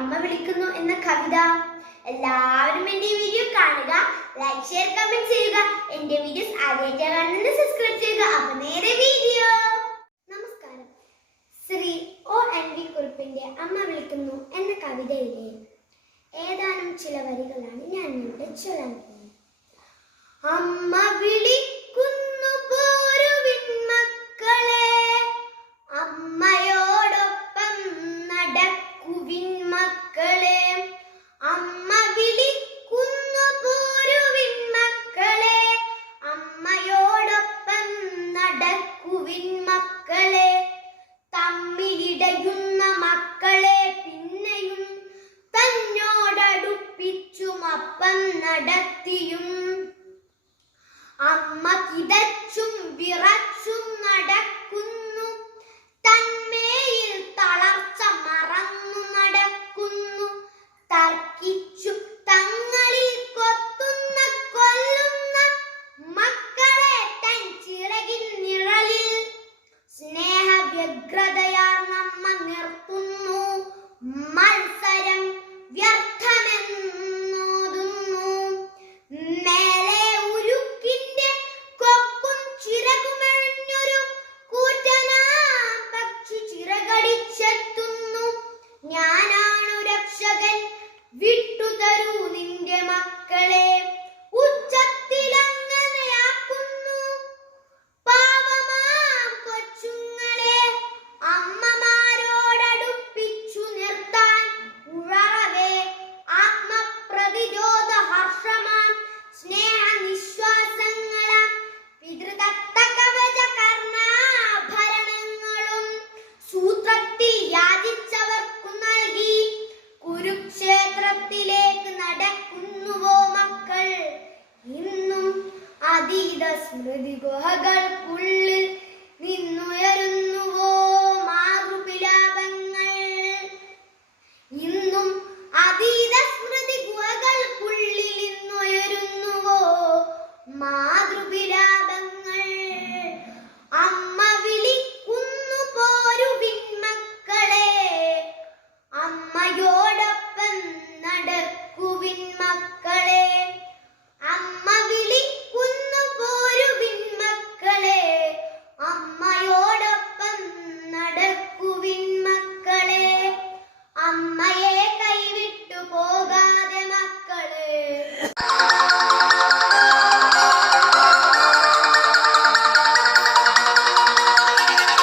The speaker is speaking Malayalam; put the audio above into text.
അമ്മ വിളിക്കുന്നു എന്ന കവിത. എല്ലാവരും എൻ്റെ വീഡിയോ കാണുക, ലൈക്ക്, ഷെയർ, കമന്റ് ചെയ്യുക. എൻ്റെ വീഡിയോസ് ആദ്യമായിട്ട് കാണുന്നത് സബ്സ്ക്രൈബ് ചെയ്യുക. അപ്പൊ നേരെ വീഡിയോ. നമസ്കാരം. ശ്രീ ONV കുറുപ്പിന്റെ അമ്മ വിളിക്കുന്നു എന്ന കവിതയിലെ ഏതാനും ചില വരികളാണ് ഞാൻ ഇവിടെ ചൊല്ലാൻ പോകുന്നത്. അമ്മ വിളിക്കുന്നു പോരുവിൻ മക്കളെ, അമ്മയോടൊപ്പം നടക്കുവിൻ മക്കളെ. അമ്മ വിളിക്കുന്നു പോരുവിൻ മക്കളെ, അമ്മയോടൊപ്പം നടക്കുവിൻ മക്കളെ. തമ്മിലിടയുന്ന മക്കളെ പിന്നെയും തന്നോടടുപ്പിച്ചും അപ്പം നടത്തിയും, അമ്മ കിതച്ചും വിറച്ചും നടക്കുന്നു, തന്മേയിൽ തളർച്ച മറന്നു നടക്കുന്നു. തർക്കിച്ചു തങ്ങളിൽ കൊത്തുന്ന കൊല്ലുന്ന മക്കളെ തൻ ചിറകിൻ നിഴലിൽ സ്നേഹവ്യഗ്രതയാർന്നമ്മ നിർത്തുന്നു. മത്സരം വ്യർത്ഥമെന്നോതുന്നു. മേലെ ഉരുക്കിന്റെ കൊക്കും ചിറകുമെഴിഞ്ഞൊരു കൂറ്റനാ പക്ഷി ചിറകടിച്ചെത്തുന്നു. ഞാനാണു രക്ഷകൻ, വിട്ടുതരൂ നിന്റെ മക്കളെ. ഉച്ചത്തിലങ്ങനെയാക്കുന്നു പാവമാം കൊച്ചുങ്ങളെ. അമ്മമാരോടടുപ്പിച്ചു നിർത്താൻ ഉഴറവേ ആത്മപ്രതിരോധ ഹർഷമാം സ്നേഹനിശ്വാസങ്ങളാം പിതൃദത്ത കവച കർണാഭരണങ്ങളും സൂത്രത്തിൽ യാചിച്ചവർക്കു നൽകി. കുരുക്ഷേത്രത്തിലേക്ക് നടക്കുന്നുവോ മക്കൾ, ഇന്നും അതീത സ്മൃതി ഗുഹകൾക്കുള്ളിൽ നിന്നുയരുന്നുവോ മാതൃവിലാപങ്ങൾ. ഇന്നും അതീത സ്മൃതി ഗുഹകൾക്കുള്ളിൽ നിന്നുയരുന്നുവോ മാതൃവിലാപങ്ങൾ. അമ്മ വിളിക്കുന്നു പോരുവിൻ മക്കളെ, അമ്മയോടൊപ്പം നടക്കുവിൻ മക്കളെ. അമ്മ വിളിക്കുന്നു പോരുവിൻ മക്കളെ, അമ്മയോടൊപ്പം നടക്കുവിൻ മക്കളെ. അമ്മയെ കൈവിട്ടു പോകാതെ മക്കളെ.